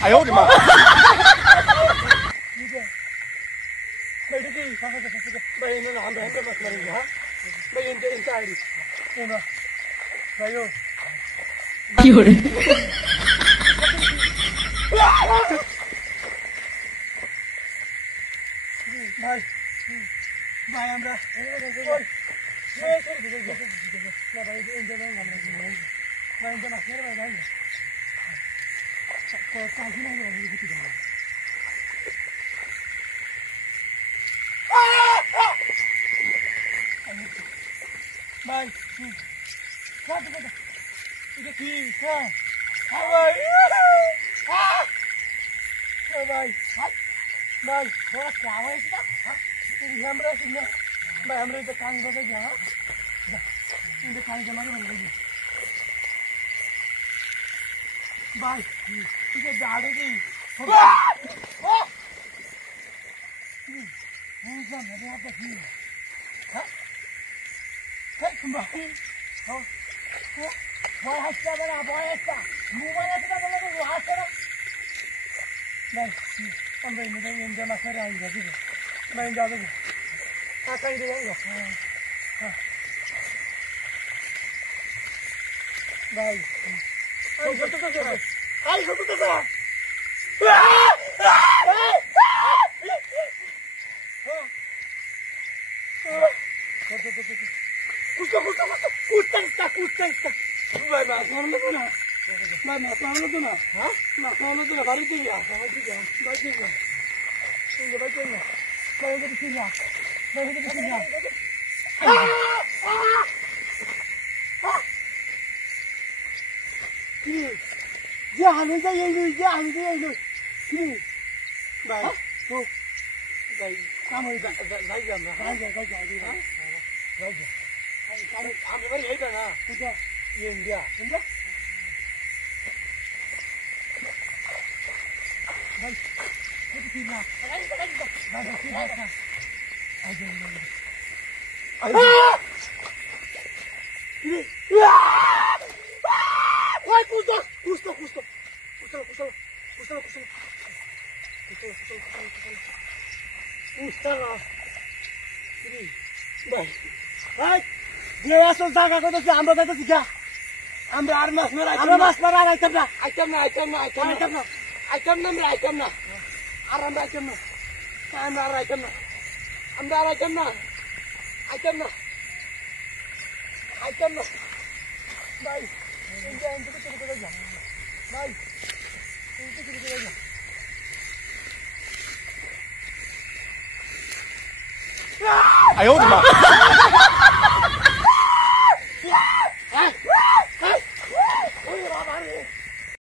哎呦我的妈！ Bayi ini lah, hampir mas lagi ya. Bayi ini cari, ini, bayu. Kiore. Bayi, bayi amra. Bye. What? It's a key. How are you? Bye. Bye. What's going on? Hamra signal. Bye. Hamra the kang basa ja. In the kang jama ke bande. Bye. It's a dade ki. Oh. Who's on? What are you? Huh? Bye. Oh. Boy hasta bana, boy hasta. Mubay hasta bana ko hasta. Bye. Amra ini dai inda masara ai gaji. Bye inda gaji. Akai de yango. Bye. Ai soto to sa. Ai soto to sa. Custa está. Vai, falando tu na. Vai, falando tu na. Hã? Na, falando tu na, vai tu já. Vai tu já. Vai tu já. Ainda vai tu já. Vai tu já. Vai tu já. Kiri. Jangan ini. Kiri. Vai. Tu. Vai. Kamu itu. Vai jam. Vai. I'm very happy now. India. India? Bye. What is it now? Dia asal zaga kau tu si ambil tu si क्या? Ambil armas merah. Ambil armas merah item na. Item na. Aram item na. Bye. Ini kita aja. Bye. Ini kita aja. Eh呦我的妈！